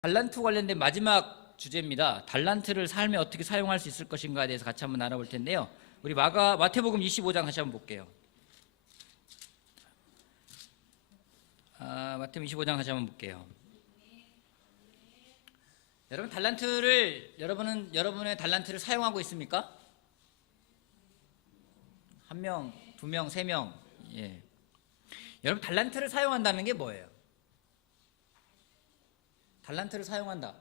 달란트 관련된 마지막 주제입니다. 달란트를 삶에 어떻게 사용할 수 있을 것인가에 대해서 같이 한번 나눠볼 텐데요. 우리 마태복음 25장 같이 한번 볼게요. 마태복음 25장 같이 한번 볼게요. 여러분은 여러분의 달란트를 사용하고 있습니까? 한 명, 두 명, 세 명. 예. 여러분 달란트를 사용한다는 게 뭐예요? 달란트를 사용한다.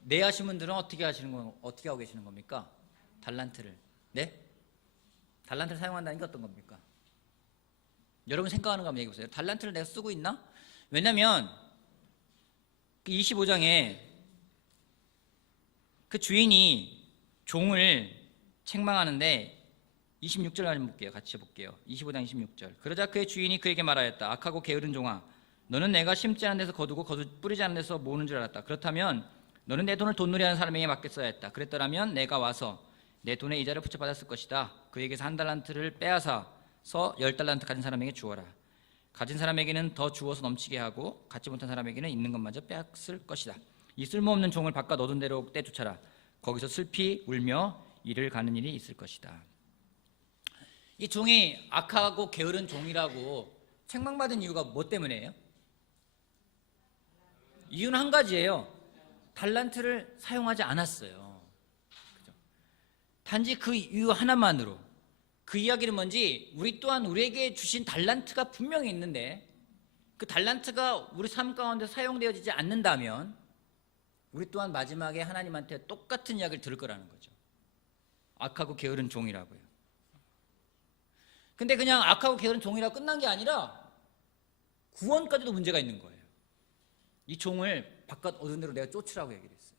네 하신 분들은 어떻게 하고 계시는 겁니까? 달란트를. 네? 달란트를 사용한다는 게 어떤 겁니까? 여러분 생각하는 거 한번 얘기해 보세요. 달란트를 내가 쓰고 있나? 왜냐면 그 25장에 그 주인이 종을 책망하는데 26절 한번 볼게요. 같이 볼게요. 25장 26절. 그러자 그의 주인이 그에게 말하였다. 악하고 게으른 종아, 너는 내가 심지 않은 데서 거두고 뿌리지 않은 데서 모으는 줄 알았다. 그렇다면 너는 내 돈을 돈놀이하는 사람에게 맡겼어야 했다. 그랬더라면 내가 와서 내 돈의 이자를 붙여받았을 것이다. 그에게서 한 달란트를 빼앗아서 10달란트 가진 사람에게 주어라. 가진 사람에게는 더 주어서 넘치게 하고 갖지 못한 사람에게는 있는 것마저 빼앗을 것이다. 이 쓸모없는 종을 바꿔 너둔 대로 떼쫓아라. 거기서 슬피 울며 이를 가는 일이 있을 것이다. 이 종이 악하고 게으른 종이라고 책망받은 이유가 뭐 때문이에요? 이유는 한 가지예요. 달란트를 사용하지 않았어요. 그죠? 단지 그 이유 하나만으로. 그 이야기는 뭔지, 우리 또한 우리에게 주신 달란트가 분명히 있는데 그 달란트가 우리 삶 가운데 사용되어지지 않는다면 우리 또한 마지막에 하나님한테 똑같은 이야기를 들을 거라는 거죠. 악하고 게으른 종이라고요. 근데 그냥 악하고 게으른 종이라고 끝난 게 아니라 구원까지도 문제가 있는 거예요. 이 종을 바깥 얻은 대로 내가 쫓으라고 얘기를 했어요.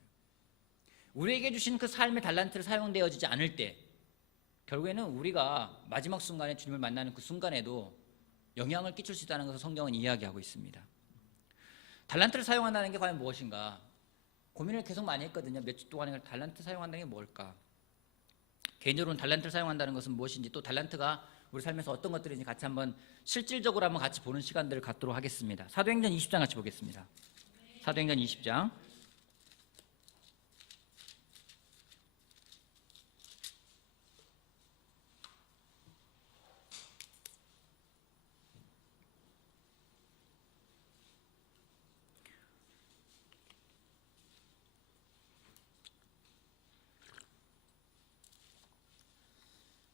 우리에게 주신 그 삶의 달란트를 사용되어지지 않을 때 결국에는 우리가 마지막 순간에 주님을 만나는 그 순간에도 영향을 끼칠 수 있다는 것을 성경은 이야기하고 있습니다. 달란트를 사용한다는 게 과연 무엇인가 고민을 계속 많이 했거든요. 몇 주 동안에 달란트 사용한다는 게 뭘까? 개인적으로는 달란트를 사용한다는 것은 무엇인지, 또 달란트가 우리 삶에서 어떤 것들인지 같이 한번 실질적으로 한번 같이 보는 시간들을 갖도록 하겠습니다. 사도행전 20장 같이 보겠습니다. 사도행전 20장.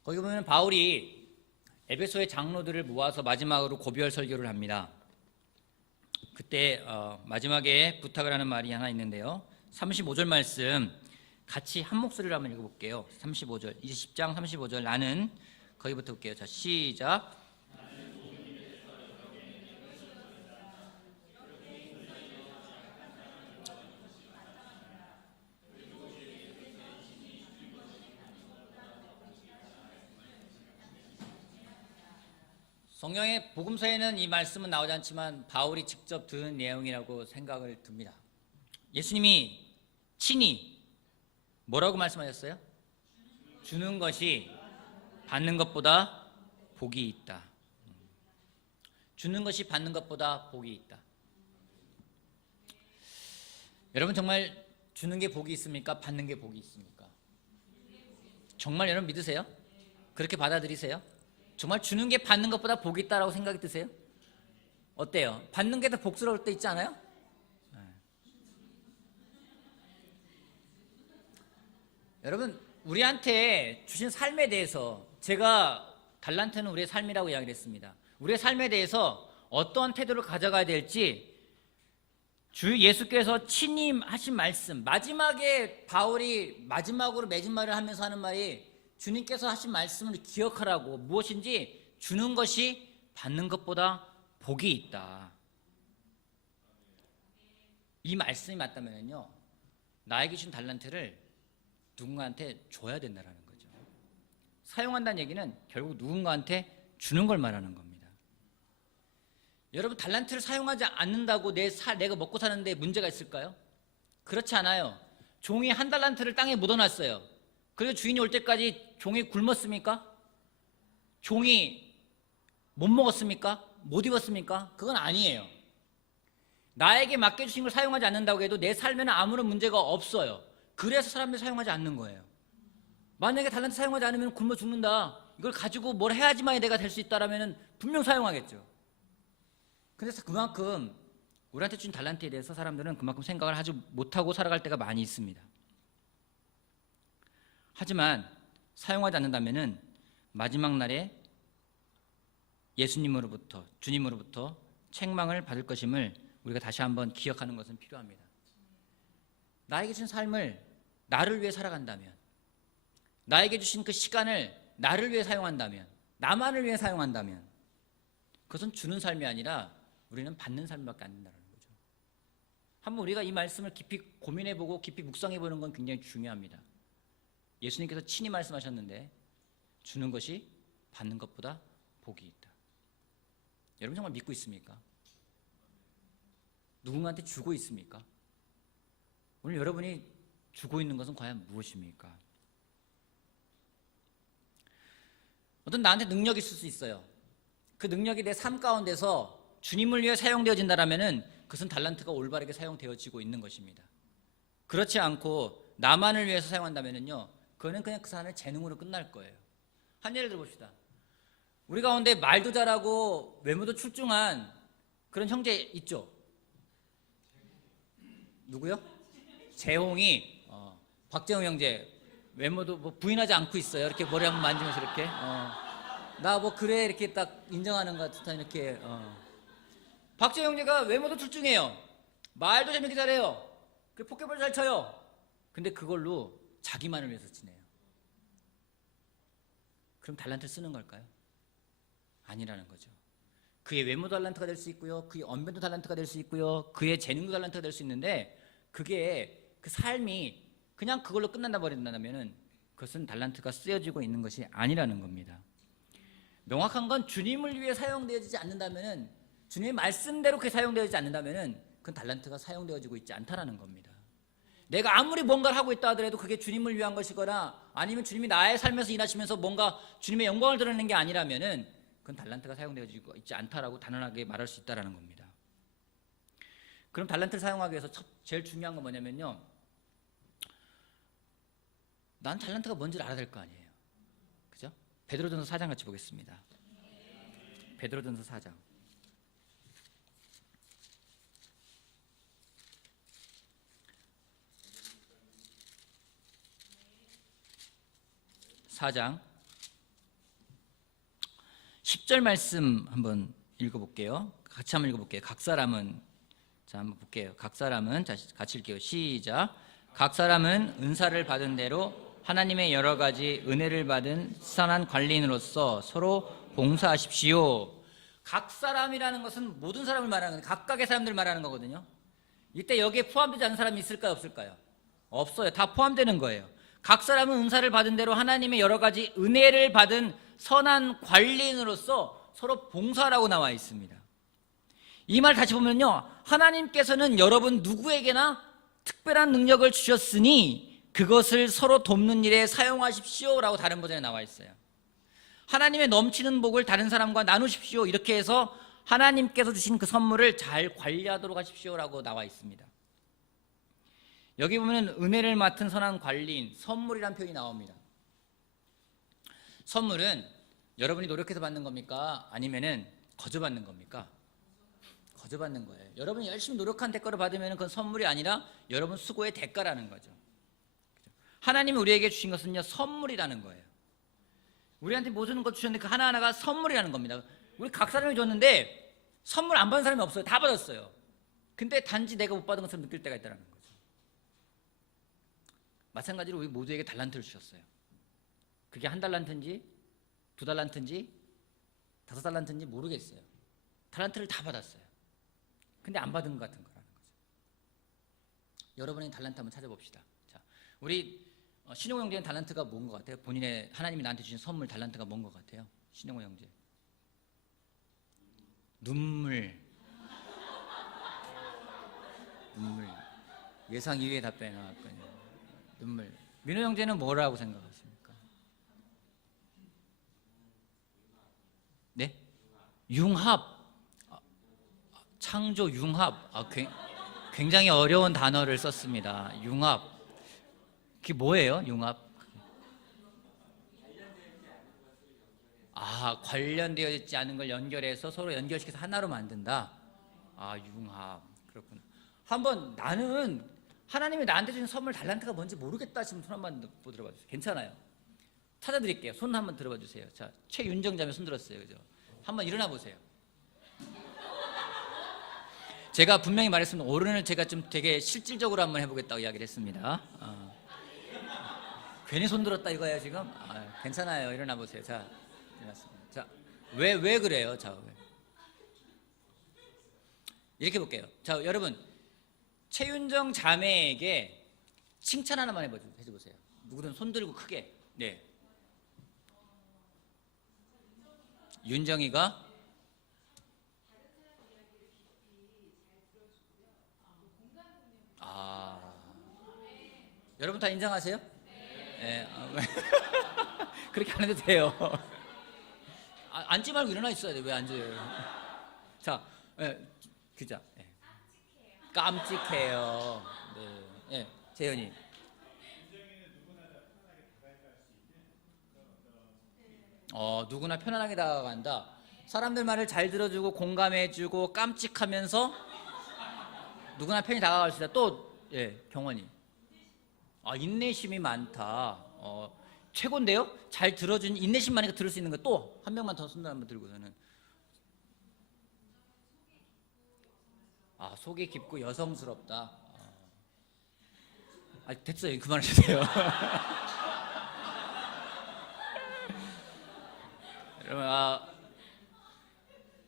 거기 보면 바울이 에베소의 장로들을 모아서 마지막으로 고별 설교를 합니다. 그때 마지막에 부탁을 하는 말이 하나 있는데요. 35절 말씀 같이 한 목소리로 한번 읽어볼게요. 35절, 20장 35절. 나는, 거기부터 볼게요. 자, 시작. 성경의 복음서에는 이 말씀은 나오지 않지만 바울이 직접 들은 내용이라고 생각을 듭니다. 예수님이 친히 뭐라고 말씀하셨어요? 주는 것이 받는 것보다 복이 있다. 주는 것이 받는 것보다 복이 있다. 여러분 정말 주는 게 복이 있습니까? 받는 게 복이 있습니까? 정말 여러분 믿으세요? 그렇게 받아들이세요? 정말 주는 게 받는 것보다 복이 있다라고 생각이 드세요? 어때요? 받는 게 더 복스러울 때 있지 않아요? 네. 여러분 우리한테 주신 삶에 대해서, 제가 달란트는 우리의 삶이라고 이야기를 했습니다. 우리의 삶에 대해서 어떠한 태도를 가져가야 될지 주 예수께서 친히 하신 말씀, 마지막에 바울이 마지막으로 맺은 말을 하면서 하는 말이 주님께서 하신 말씀을 기억하라고, 무엇인지 주는 것이 받는 것보다 복이 있다. 이 말씀이 맞다면요, 나에게 준 달란트를 누군가한테 줘야 된다는 거죠. 사용한다는 얘기는 결국 누군가한테 주는 걸 말하는 겁니다. 여러분 달란트를 사용하지 않는다고 내가 먹고 사는데 문제가 있을까요? 그렇지 않아요. 종이 한 달란트를 땅에 묻어놨어요. 그리고 주인이 올 때까지 종이 굶었습니까? 종이 못 먹었습니까? 못 입었습니까? 그건 아니에요. 나에게 맡겨주신 걸 사용하지 않는다고 해도 내 삶에는 아무런 문제가 없어요. 그래서 사람들이 사용하지 않는 거예요. 만약에 달란트 사용하지 않으면 굶어 죽는다, 이걸 가지고 뭘 해야지만 내가 될 수 있다라면 분명 사용하겠죠. 그래서 그만큼 우리한테 준 달란트에 대해서 사람들은 그만큼 생각을 하지 못하고 살아갈 때가 많이 있습니다. 하지만 사용하지 않는다면 마지막 날에 예수님으로부터, 주님으로부터 책망을 받을 것임을 우리가 다시 한번 기억하는 것은 필요합니다. 나에게 주신 삶을 나를 위해 살아간다면, 나에게 주신 그 시간을 나를 위해 사용한다면, 나만을 위해 사용한다면 그것은 주는 삶이 아니라 우리는 받는 삶밖에 안 된다는 거죠. 한번 우리가 이 말씀을 깊이 고민해보고 깊이 묵상해보는 건 굉장히 중요합니다. 예수님께서 친히 말씀하셨는데 주는 것이 받는 것보다 복이 있다. 여러분 정말 믿고 있습니까? 누군가한테 주고 있습니까? 오늘 여러분이 주고 있는 것은 과연 무엇입니까? 어떤 나한테 능력이 있을 수 있어요. 그 능력이 내 삶 가운데서 주님을 위해 사용되어진다면 그것은 달란트가 올바르게 사용되어지고 있는 것입니다. 그렇지 않고 나만을 위해서 사용한다면요, 그거는 그냥 그 사람의 재능으로 끝날 거예요. 한 예를 들어봅시다. 우리 가운데 말도 잘하고 외모도 출중한 그런 형제 있죠? 누구요? 재홍이. 박재홍 형제 외모도 뭐 부인하지 않고 있어요. 이렇게 머리 한번 만지면서 이렇게 나 뭐 그래 이렇게 딱 인정하는 것 같은 이렇게. 박재홍 형제가 외모도 출중해요. 말도 재밌게 잘해요. 그리고 포켓볼 잘 쳐요. 근데 그걸로 자기만을 위해서 지내요. 그럼 달란트를 쓰는 걸까요? 아니라는 거죠. 그의 외모도 달란트가 될 수 있고요, 그의 언변도 달란트가 될 수 있고요, 그의 재능도 달란트가 될 수 있는데 그게 그 삶이 그냥 그걸로 끝난다 버린다면 그것은 달란트가 쓰여지고 있는 것이 아니라는 겁니다. 명확한 건 주님을 위해 사용되어지지 않는다면, 주님의 말씀대로 그게 사용되어지지 않는다면 그건 달란트가 사용되어지고 있지 않다라는 겁니다. 내가 아무리 뭔가를 하고 있다 하더라도 그게 주님을 위한 것이거나 아니면 주님이 나의 삶에서 일하시면서 뭔가 주님의 영광을 드러내는 게 아니라면은 그건 달란트가 사용되어지고 있지 않다라고 단언하게 말할 수 있다라는 겁니다. 그럼 달란트를 사용하기 위해서 제일 중요한 건 뭐냐면요, 난 달란트가 뭔지를 알아야 될 거 아니에요. 그죠? 베드로전서 4장 같이 보겠습니다. 베드로전서 4장. 4장 10절 말씀 한번 읽어볼게요. 같이 한번 읽어볼게요. 각 사람은, 자 한번 볼게요. 각 사람은, 자 같이 읽게요. 시작. 각 사람은 은사를 받은 대로 하나님의 여러 가지 은혜를 받은 선한 관리인으로서 서로 봉사하십시오. 각 사람이라는 것은 모든 사람을 말하는 거예요. 각각의 사람들을 말하는 거거든요. 이때 여기에 포함되지 않은 사람이 있을까요, 없을까요? 없어요. 다 포함되는 거예요. 각 사람은 은사를 받은 대로 하나님의 여러 가지 은혜를 받은 선한 관리인으로서 서로 봉사라고 나와 있습니다. 이 말 다시 보면요, 하나님께서는 여러분 누구에게나 특별한 능력을 주셨으니 그것을 서로 돕는 일에 사용하십시오 라고 다른 버전에 나와 있어요. 하나님의 넘치는 복을 다른 사람과 나누십시오, 이렇게 해서 하나님께서 주신 그 선물을 잘 관리하도록 하십시오 라고 나와 있습니다. 여기 보면 은혜를 맡은 선한 관리인, 선물이란 표현이 나옵니다. 선물은 여러분이 노력해서 받는 겁니까? 아니면은 거저 받는 겁니까? 거저 받는 거예요. 여러분이 열심히 노력한 대가를 받으면 그건 선물이 아니라 여러분 수고의 대가라는 거죠. 하나님이 우리에게 주신 것은요, 선물이라는 거예요. 우리한테 모든 것 주셨는데 그 하나하나가 선물이라는 겁니다. 우리 각 사람이 줬는데 선물 안 받은 사람이 없어요. 다 받았어요. 근데 단지 내가 못 받은 것처럼 느낄 때가 있다는 거죠. 마찬가지로 우리 모두에게 달란트를 주셨어요. 그게 1달란트인지 2달란트인지 5달란트인지 모르겠어요. 달란트를 다 받았어요. 근데 안 받은 것 같은 거라는 거죠. 여러분의 달란트 한번 찾아봅시다. 자, 우리 신용호 형제는 달란트가 뭔 것 같아요? 본인의 하나님이 나한테 주신 선물 달란트가 뭔 것 같아요? 신용호 형제. 눈물. 예상 이외의 답변이 나왔거든요. 눈물. 민호 형제는 뭐라고 생각하십니까? 네? 융합. 창조 융합. 굉장히 어려운 단어를 썼습니다. 융합. 그게 뭐예요? 융합. 관련되어 있지 않은 걸 연결해서 서로 연결시켜서 하나로 만든다. 융합. 그렇구나. 한번 나는 하나님이 나한테 주신 선물 달란트가 뭔지 모르겠다 하시면 손 한번 들어봐 주세요. 괜찮아요. 찾아드릴게요. 손 한번 들어봐 주세요. 자, 최윤정 자매 손 들었어요. 그죠? 한번 일어나 보세요. 제가 분명히 말했습니다. 오른을 제가 좀 되게 실질적으로 한번 해보겠다고 이야기를 했습니다. 괜히 손 들었다 이거예요 지금? 괜찮아요. 일어나 보세요. 자, 일어났습니다. 자, 왜 그래요? 자, 왜? 이렇게 볼게요. 자, 여러분 최윤정 자매에게 칭찬 하나만 해보세요. 누구든 손 들고 크게. 네. 윤정이가 여러분 다 인정하세요? 네. 그렇게 안 해도 돼요. 앉지 말고 일어나 있어야 돼. 왜 앉아요? 자, 규자. 깜찍해요. 네. 재현이. 누구나 편안하게 다가간다. 사람들 말을 잘 들어주고 공감해주고 깜찍하면서 누구나 편히 다가갈 수 있다. 또 경원이. 인내심이 많다. 최고인데요? 잘 들어준 인내심 많으니까 들을 수 있는 거. 또 한 명만 더 손 한번 들고서는. 속이 깊고 여성스럽다. 됐어요. 그만하세요.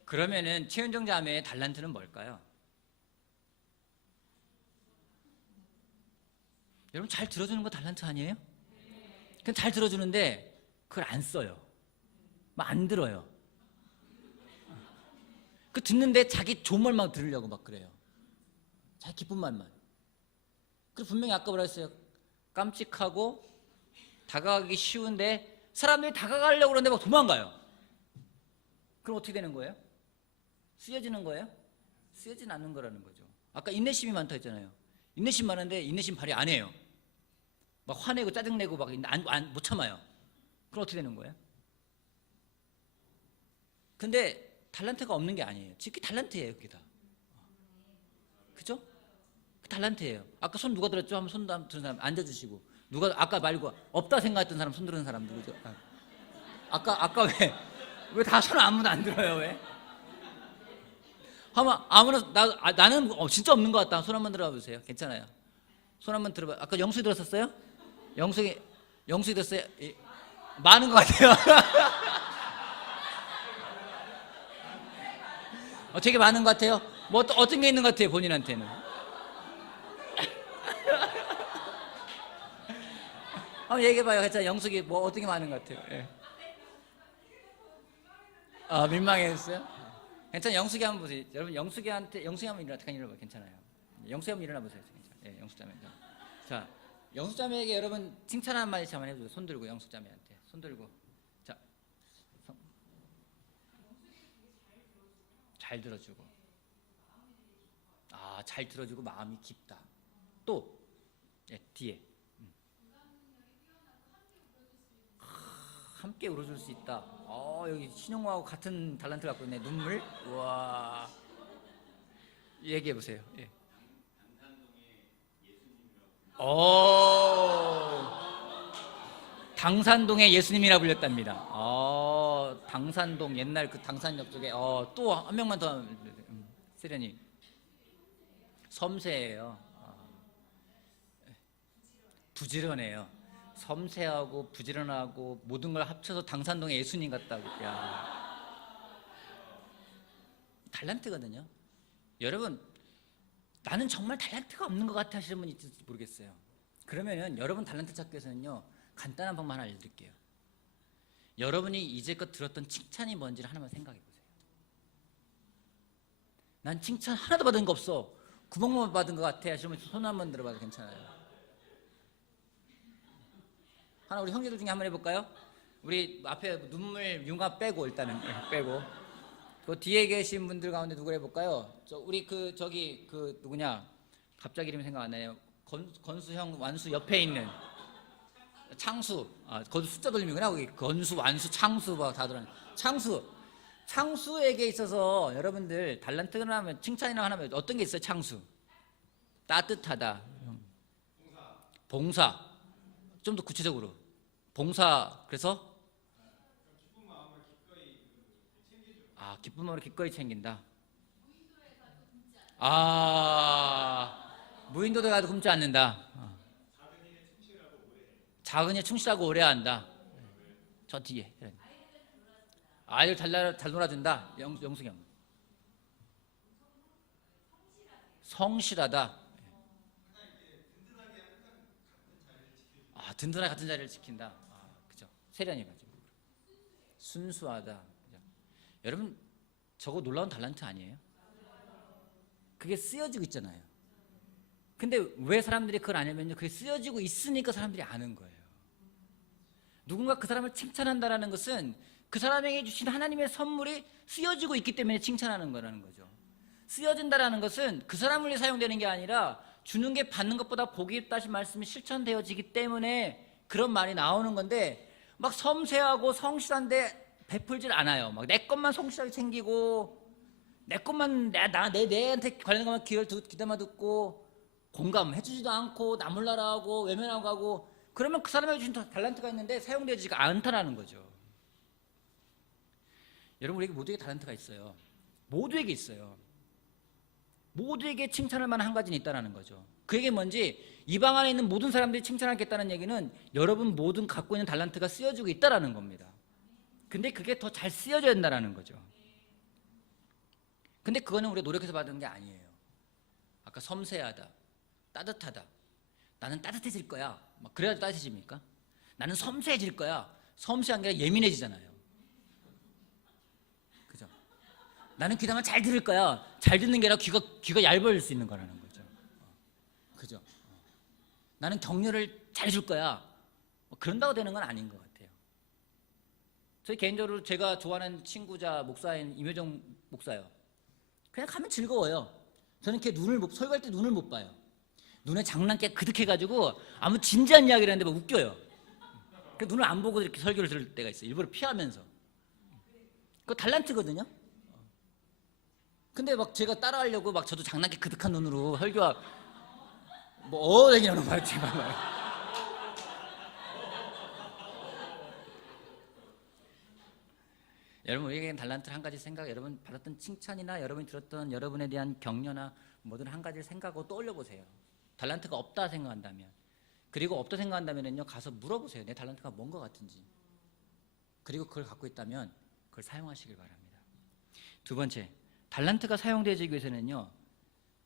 그러면은 최윤정 자매의 달란트는 뭘까요? 여러분 잘 들어주는 거 달란트 아니에요? 그냥 잘 들어주는데 그걸 안 써요. 막 안 들어요. 그 듣는데 자기 좋은 말만 들으려고 막 그래요. 자기 기쁜 말만. 그리고 분명히 아까 뭐라 했어요? 깜찍하고 다가가기 쉬운데 사람들이 다가가려고 그러는데 막 도망가요. 그럼 어떻게 되는 거예요? 쓰여지는 거예요? 쓰여지는 않는 거라는 거죠. 아까 인내심이 많다 했잖아요. 인내심 많은데 인내심 발휘 안 해요. 막 화내고 짜증내고 막 못 참아요. 그럼 어떻게 되는 거예요? 근데 달란트가 없는 게 아니에요. 그게 달란트예요. 그게 다. 그죠? 그 달란트예요. 아까 손 누가 들었죠? 한번 손 들은 사람 앉아주시고. 누가 아까 말고 없다 생각했던 사람 손 들은 사람 누구죠? 아까 왜 다 손 아무도 안 들어요? 왜? 아무나 나는 진짜 없는 것 같다. 손 한번 들어봐 보세요. 괜찮아요. 손 한번 들어봐. 아까 영숙이 들었었어요? 영숙이 들었어요? 많은 것 같아요. 되게 많은 것 같아요. 뭐 어떤 게 있는 것 같아요, 본인한테는. 한번 얘기해봐요. 괜찮아. 영숙이 뭐 어떤 게 많은 것 같아요? 민망했어요? 괜찮아. 영숙이 한번 보세요. 여러분 영숙이 한번 일어나봐. 괜찮아요. 영숙이 한번 일어나 보세요. 괜찮아요. 영숙자매. 자, 영숙자매에게 여러분 칭찬 한 마디씩 한번 해주세요. 손 들고 영숙자매한테 손 들고. 자, 잘 들어주고. 잘 들어주고 마음이 깊다. 또 뒤에 함께 울어줄 수 있다. 여기 신용호하고 같은 달란트 갖고 있네. 눈물. 와. 얘기해 보세요. 예. 당산동의 예수님이라 불렸답니다. 당산동 옛날 그 당산역 쪽에 또 한 명만 더. 세련이 섬세해요. 부지런해요. 섬세하고 부지런하고 모든 걸 합쳐서 당산동의 예수님 같다고. 달란트거든요. 여러분 나는 정말 달란트가 없는 것 같아 하시는 분 있을지 모르겠어요. 그러면은 여러분 달란트 찾기 위해서는요 간단한 방법 하나 알려드릴게요. 여러분이 이제껏 들었던 칭찬이 뭔지를 하나만 생각해 보세요. 난 칭찬 하나도 받은 거 없어. 구멍만 받은 것 같아 하시면 손 한번 들어봐도 괜찮아요. 하나 우리 형제들 중에 한번 해볼까요? 우리 앞에 눈물 융합 빼고 일단은 빼고 그 뒤에 계신 분들 가운데 누구 해볼까요? 우리 저기 누구냐? 갑자기 이름이 생각 안 나요. 건수형 완수 옆에 있는 창수. 거기 숫자 돌림이구나. 거기 건수, 완수, 창수 다 들어. 창수에게 있어서 여러분들 달란트나 하면 칭찬이나 하면 어떤 게 있어요? 창수. 따뜻하다. 봉사. 좀 더 구체적으로. 봉사. 그래서 기쁜 마음으로 기꺼이 챙긴다. 무인도에 가도 굶지 않는다. 작은 일에 충실하고 오래 한다. 저 뒤에. 아이들 잘 놀아준다. 영숙이 형. 성실하다. 든든하게 같은 자리를 지킨다. 그죠. 세련이 가지고. 순수하다. 그죠? 여러분, 저거 놀라운 달란트 아니에요? 그게 쓰여지고 있잖아요. 근데 왜 사람들이 그걸 아냐면요, 그게 쓰여지고 있으니까 사람들이 아는 거예요. 누군가 그 사람을 칭찬한다는 것은 그 사람에게 주신 하나님의 선물이 쓰여지고 있기 때문에 칭찬하는 거라는 거죠. 쓰여진다는 것은 그 사람을 위해 사용되는 게 아니라 주는 게 받는 것보다 복이 있다신 말씀이 실천되어지기 때문에 그런 말이 나오는 건데, 막 섬세하고 성실한데 베풀질 않아요. 막 내 것만 성실하게 챙기고 내 것만 내한테 관련된 것만 귀담아 듣고 공감해주지도 않고 나 몰라라 하고 외면하고 가고, 그러면 그 사람에게 주신 달란트가 있는데 사용되지가 않다라는 거죠. 여러분, 우리에게 모두에게 달란트가 있어요. 모두에게 있어요. 모두에게 칭찬할 만한 한 가지는 있다는 거죠. 그게 뭔지, 이 방 안에 있는 모든 사람들이 칭찬하겠다는 얘기는 여러분 모든 갖고 있는 달란트가 쓰여지고 있다는 겁니다. 근데 그게 더 잘 쓰여져야 된다는 거죠. 근데 그거는 우리가 노력해서 받은 게 아니에요. 아까 섬세하다, 따뜻하다. 나는 따뜻해질 거야. 막 그래야 따뜻해집니까? 나는 섬세해질 거야. 섬세한 게 아니라 예민해지잖아요. 그죠? 나는 귀담아 잘 들을 거야. 잘 듣는 게 아니라 귀가 얇아질 수 있는 거라는 거죠. 그죠? 나는 격려를 잘해줄 거야. 그런다고 되는 건 아닌 것 같아요. 저희 개인적으로 제가 좋아하는 친구자 목사인 임효정 목사요. 그냥 가면 즐거워요. 저는 걔 설교할 때 눈을 못 봐요. 눈에 장난기가 그득해가지고 아무 진지한 이야기를 하는데 막 웃겨요. 그 눈을 안 보고 이렇게 설교를 들을 때가 있어요. 일부러 피하면서. 그거 달란트거든요. 근데 막 제가 따라하려고 막 저도 장난기 그득한 눈으로 설교하 얘기하는 거야 제가. 여러분, 우리에게는 달란트를 한 가지 생각, 여러분 받았던 칭찬이나 여러분이 들었던 여러분에 대한 격려나 뭐든 한 가지를 생각하고 떠올려 보세요. 달란트가 없다 생각한다면, 그리고 없다 생각한다면요, 가서 물어보세요. 내 달란트가 뭔 것 같은지. 그리고 그걸 갖고 있다면 그걸 사용하시길 바랍니다. 두 번째, 달란트가 사용되기 위해서는요,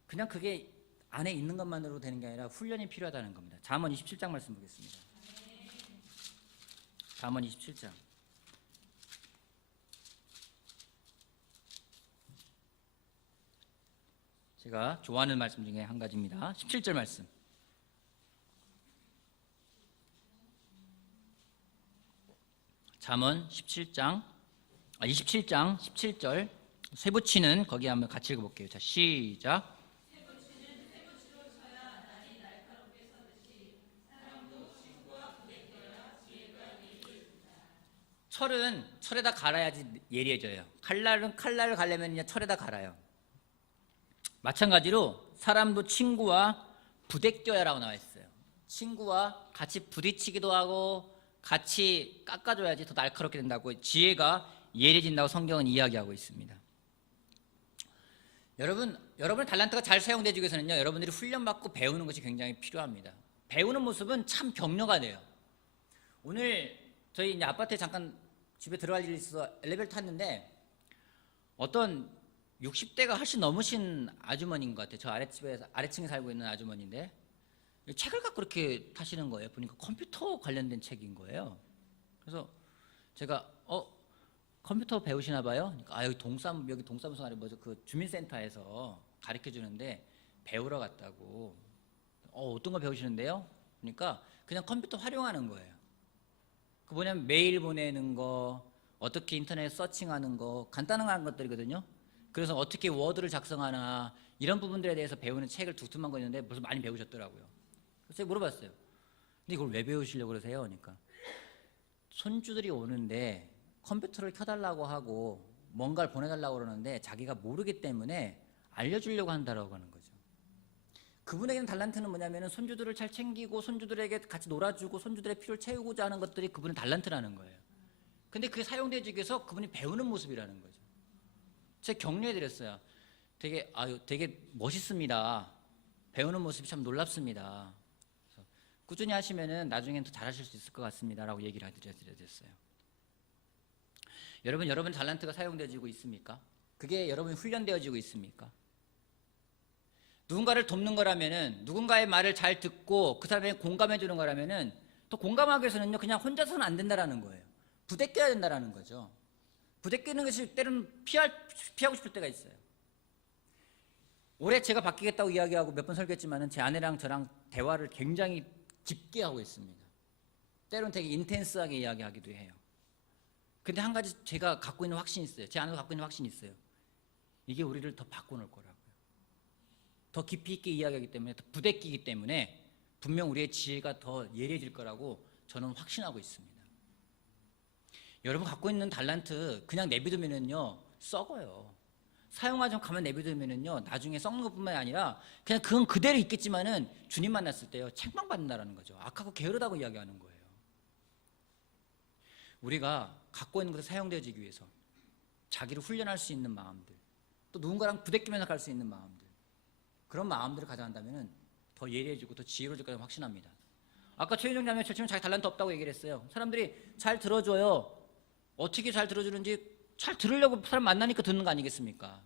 그냥 그게 안에 있는 것만으로 되는 게 아니라 훈련이 필요하다는 겁니다. 잠언 27장 말씀 보겠습니다. 잠언 27장. 제가 좋아하는 말씀 중에 한 가지입니다. 17절 말씀. 잠언 27장 17절 쇠붙이는 거기 한번 같이 읽어볼게요. 자, 시작. 철에다 갈아야지 예리해져요. 칼날을 갈려면 철에다 갈아요. 마찬가지로 사람도 친구와 부대껴야라고 나와 있어요. 친구와 같이 부딪히기도 하고 같이 깎아줘야지 더 날카롭게 된다고, 지혜가 예리해진다고 성경은 이야기하고 있습니다. 여러분의 달란트가 잘 사용되기 위해서는요, 여러분들이 훈련받고 배우는 것이 굉장히 필요합니다. 배우는 모습은 참 격려가 돼요. 오늘 저희 이제 아파트에 잠깐 집에 들어갈 일이 있어서 엘리베이터 탔는데 어떤 60대가 훨씬 넘으신 아주머니인 것 같아요. 저 아래층에 살고 있는 아주머니인데 책을 갖고 이렇게 타시는 거예요. 보니까 컴퓨터 관련된 책인 거예요. 그래서 제가 컴퓨터 배우시나 봐요. 그러니까 여기 동사무소 아래 그 주민센터에서 가르쳐 주는데 배우러 갔다고. 어떤 거 배우시는데요? 그러니까 그냥 컴퓨터 활용하는 거예요. 그 뭐냐면 메일 보내는 거, 어떻게 인터넷 서칭하는 거, 간단한 것들이거든요. 그래서 어떻게 워드를 작성하나 이런 부분들에 대해서 배우는 책을 두툼한 거 있는데 벌써 많이 배우셨더라고요. 그래서 제가 물어봤어요. 근데 이걸 왜 배우시려고 그러세요? 그러니까 손주들이 오는데 컴퓨터를 켜달라고 하고 뭔가를 보내달라고 그러는데 자기가 모르기 때문에 알려주려고 한다라고 하는 거죠. 그분에게는 달란트는 뭐냐면은 손주들을 잘 챙기고 손주들에게 같이 놀아주고 손주들의 필요를 채우고자 하는 것들이 그분의 달란트라는 거예요. 근데 그게 사용되기 위해서 그분이 배우는 모습이라는 거죠. 제가 격려해드렸어요. 되게 멋있습니다. 배우는 모습이 참 놀랍습니다. 그래서 꾸준히 하시면은 나중엔 더 잘하실 수 있을 것 같습니다라고 얘기를 해드렸어요. 여러분 달란트가 사용되어지고 있습니까? 그게 여러분이 훈련되어지고 있습니까? 누군가를 돕는 거라면은 누군가의 말을 잘 듣고 그 사람에게 공감해 주는 거라면은 또 공감하기 위해서는요 그냥 혼자서는 안 된다라는 거예요. 부대껴야 된다라는 거죠. 부대끼는 것이 때로는 피하고 싶을 때가 있어요. 올해 제가 바뀌겠다고 이야기하고 몇 번 설교했지만은 제 아내랑 저랑 대화를 굉장히 깊게 하고 있습니다. 때로는 되게 인텐스하게 이야기하기도 해요. 근데 한 가지 제가 갖고 있는 확신이 있어요. 제 아내가 갖고 있는 확신이 있어요. 이게 우리를 더 바꿔놓을 거라고요. 더 깊이 있게 이야기하기 때문에, 더 부대끼기 때문에 분명 우리의 지혜가 더 예리해질 거라고 저는 확신하고 있습니다. 여러분 갖고 있는 달란트 그냥 내비두면은요 썩어요. 사용하지 않고 가만 내비두면은요 나중에 썩는 것뿐만이 아니라 그냥 그건 그대로 있겠지만은 주님 만났을 때요 책망받는다라는 거죠. 악하고 게으르다고 이야기하는 거예요. 우리가 갖고 있는 것을 사용되어지기 위해서 자기를 훈련할 수 있는 마음들, 또 누군가랑 부대끼면서 갈 수 있는 마음들, 그런 마음들을 가져간다면 더 예리해지고 더 지혜로워질 거라고 확신합니다. 아까 최윤정 자매 처럼 자기 달란트 없다고 얘기를 했어요. 사람들이 잘 들어줘요. 어떻게 잘 들어주는지 잘 들으려고 사람 만나니까 듣는 거 아니겠습니까?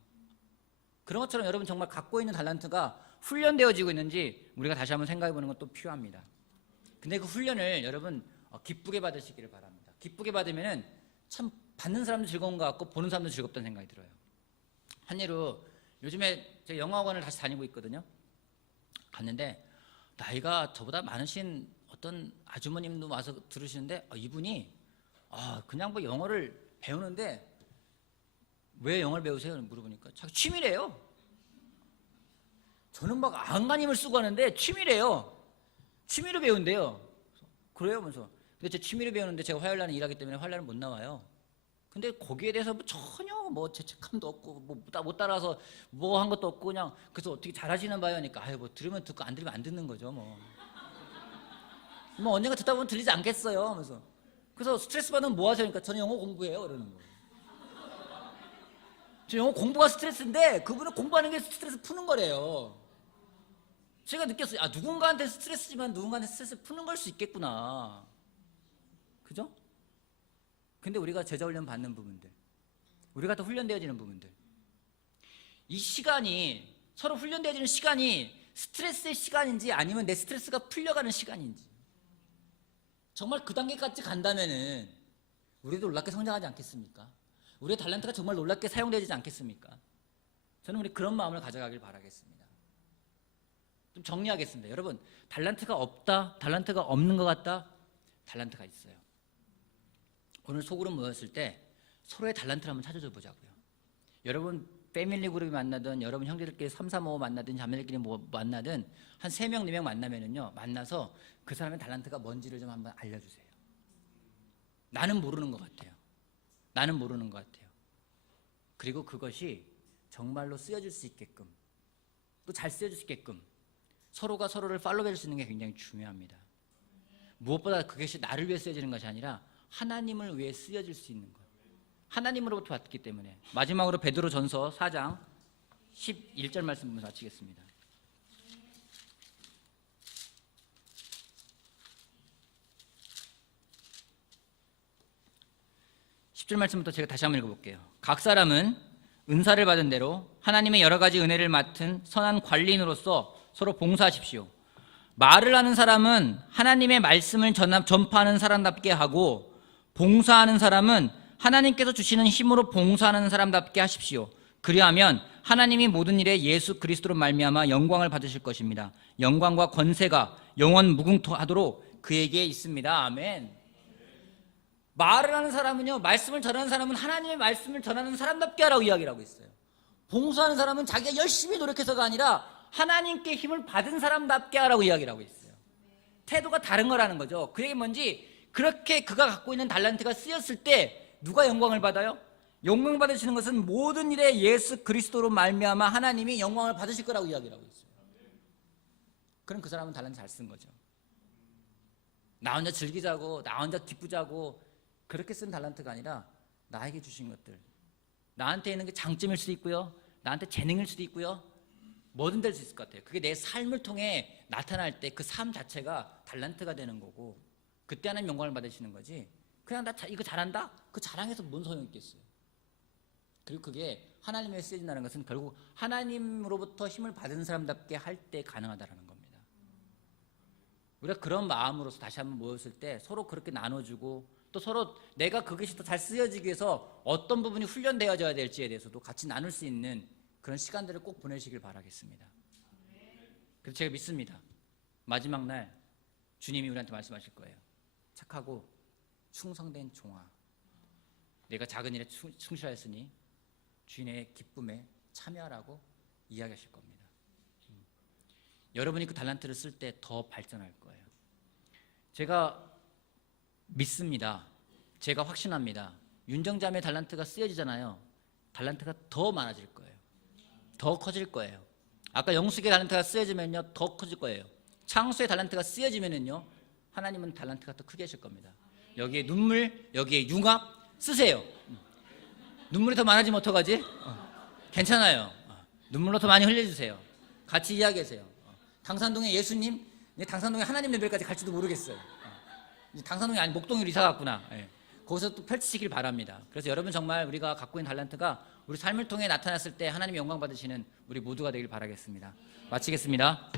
그런 것처럼 여러분 정말 갖고 있는 달란트가 훈련되어지고 있는지 우리가 다시 한번 생각해 보는 것도 필요합니다. 근데 그 훈련을 여러분 기쁘게 받으시기를 바랍니다. 기쁘게 받으면은 참 받는 사람도 즐거운 것 같고 보는 사람도 즐겁다는 생각이 들어요. 한 예로 요즘에 제가 영어학원을 다시 다니고 있거든요. 갔는데 나이가 저보다 많으신 어떤 아주머님도 와서 들으시는데 이분이 그냥 뭐 영어를 배우는데 왜 영어를 배우세요? 물어보니까 자기 취미래요. 저는 막 안간힘을 쓰고 하는데 취미래요. 취미로 배운대요. 그래요? 하면서 근데 제 취미로 배우는데 제가 화요일날은 일하기 때문에 화요일날은 못 나와요. 근데 거기에 대해서 전혀 뭐 죄책감도 없고 못 따라서 뭐 한 것도 없고 그냥 그래서 어떻게 잘하시는 바요 하니까 뭐 들으면 듣고 안 들으면 안 듣는 거죠 뭐 언젠가 듣다 보면 들리지 않겠어요 하면서 그래서 스트레스 받으면 뭐 하세요? 저는 영어 공부해요 그러는 거예요. 저 영어 공부가 스트레스인데 그분은 공부하는 게 스트레스 푸는 거래요. 제가 느꼈어요. 누군가한테 스트레스지만 누군가한테 스트레스 푸는 걸 수 있겠구나. 그죠? 근데 우리가 제자훈련 받는 부분들, 우리가 더 훈련되어지는 부분들, 이 시간이 서로 훈련되어지는 시간이 스트레스의 시간인지 아니면 내 스트레스가 풀려가는 시간인지 정말 그 단계까지 간다면은 우리도 놀랍게 성장하지 않겠습니까? 우리의 달란트가 정말 놀랍게 사용되지 않겠습니까? 저는 우리 그런 마음을 가져가길 바라겠습니다. 좀 정리하겠습니다. 여러분 달란트가 없다, 달란트가 없는 것 같다, 달란트가 있어요. 오늘 속으로 모였을 때 서로의 달란트를 한번 찾아줘 보자고요. 여러분 패밀리 그룹이 만나든 여러분 형제들끼리 3, 4, 5 만나든 자매들끼리 만나든 한 3명, 4명 만나면은요 만나서 그 사람의 달란트가 뭔지를 좀 한번 알려주세요. 나는 모르는 것 같아요. 나는 모르는 것 같아요. 그리고 그것이 정말로 쓰여질 수 있게끔 또 잘 쓰여질 수 있게끔 서로가 서로를 팔로우할 수 있는 게 굉장히 중요합니다. 무엇보다 그것이 나를 위해 쓰여지는 것이 아니라 하나님을 위해 쓰여질 수 있는 것, 하나님으로부터 왔기 때문에. 마지막으로 베드로전서 4장 11절 말씀 마치겠습니다. 말씀부터 제가 다시 한번 읽어볼게요. 각 사람은 은사를 받은 대로 하나님의 여러 가지 은혜를 맡은 선한 관리인으로서 서로 봉사하십시오. 말을 하는 사람은 하나님의 말씀을 전파하는 사람답게 하고 봉사하는 사람은 하나님께서 주시는 힘으로 봉사하는 사람답게 하십시오. 그리하면 하나님이 모든 일에 예수 그리스도로 말미암아 영광을 받으실 것입니다. 영광과 권세가 영원 무궁토하도록 그에게 있습니다. 아멘. 말을 하는 사람은요, 말씀을 전하는 사람은 하나님의 말씀을 전하는 사람답게 하라고 이야기를 하고 있어요. 봉사하는 사람은 자기가 열심히 노력해서가 아니라 하나님께 힘을 받은 사람답게 하라고 이야기를 하고 있어요. 태도가 다른 거라는 거죠. 그게 뭔지, 그렇게 그가 갖고 있는 달란트가 쓰였을 때 누가 영광을 받아요? 영광 받으시는 것은 모든 일에 예수 그리스도로 말미암아 하나님이 영광을 받으실 거라고 이야기를 하고 있어요. 그럼 그 사람은 달란트 잘 쓴 거죠. 나 혼자 즐기자고, 나 혼자 기쁘자고 그렇게 쓴 달란트가 아니라 나에게 주신 것들, 나한테 있는 게 장점일 수도 있고요, 나한테 재능일 수도 있고요, 뭐든 될 수 있을 것 같아요. 그게 내 삶을 통해 나타날 때 그 삶 자체가 달란트가 되는 거고, 그때 하나님 영광을 받으시는 거지, 그냥 나 이거 잘한다? 그 자랑해서 뭔 소용이 있겠어요. 그리고 그게 하나님의 쓰여진다는 것은 결국 하나님으로부터 힘을 받은 사람답게 할 때 가능하다는 겁니다. 우리가 그런 마음으로서 다시 한번 모였을 때 서로 그렇게 나눠주고, 또 서로 내가 그것이 더 잘 쓰여지기 위해서 어떤 부분이 훈련되어져야 될지에 대해서도 같이 나눌 수 있는 그런 시간들을 꼭 보내시길 바라겠습니다. 그래서 제가 믿습니다. 마지막 날 주님이 우리한테 말씀하실 거예요. 착하고 충성된 종아, 내가 작은 일에 충실하였으니 주인의 기쁨에 참여하라고 이야기하실 겁니다. 여러분이 그 달란트를 쓸 때 더 발전할 거예요. 제가 믿습니다. 제가 확신합니다. 윤정자매의 달란트가 쓰여지잖아요. 달란트가 더 많아질 거예요. 더 커질 거예요. 아까 영숙의 달란트가 쓰여지면요, 더 커질 거예요. 창수의 달란트가 쓰여지면은요, 하나님은 달란트가 더 크게 하실 겁니다. 여기에 눈물, 여기에 융합 쓰세요. 눈물이 더 많아지면 어떡하지? 괜찮아요. 눈물로 더 많이 흘려주세요. 같이 이야기하세요. 당산동에 예수님, 당산동에 하나님 레벨까지 갈지도 모르겠어요. 당산동이 아니 목동으로 이사 갔구나. 거기서 또 펼치시길 바랍니다. 그래서 여러분 정말 우리가 갖고 있는 달란트가 우리 삶을 통해 나타났을 때 하나님의 영광 받으시는 우리 모두가 되길 바라겠습니다. 마치겠습니다.